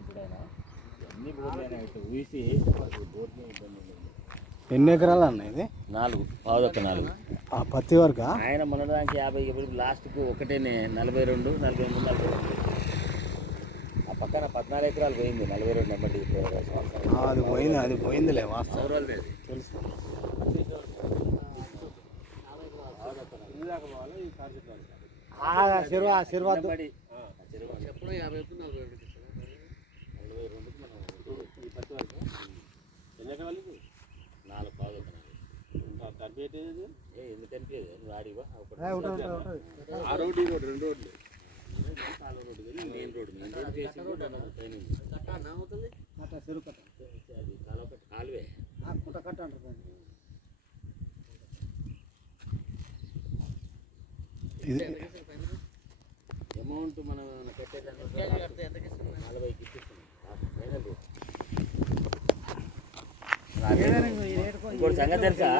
ఇప్పుడైనా అన్ని బోర్లైనా ఇట్లా ఊసి బోర్లు ఇబ్బంది లేదు. ఎన్ని ఎకరాలు అన్న ఇది? 4 పావుదొక్క 4. పత్తి వరకు ఆయన మొన్నదానికి 50 ఇప్పుడు లాస్ట్కు ఒకటేనే 42, 43, 42. ఆ పక్కన 14 ఎకరాలు పోయింది 42 నెంబర్. అది పోయిందిలే వాస్తవం తెలుసు. ఎప్పుడో 50 42 4 పావుదొక్క 4. ఎందుకు అనిపించదు నువ్వు ఆడివా ఆ రోడ్డు ఈ రోడ్డు 2 రోడ్లు మెయిన్ రోడ్ చేసి ట్రైనింగ్ కాలువే అమౌంట్ మనం పెట్టేదాన్ని 40కి ఇచ్చిస్తున్నాం. ఇంకోటి సంగతి తెలుసా,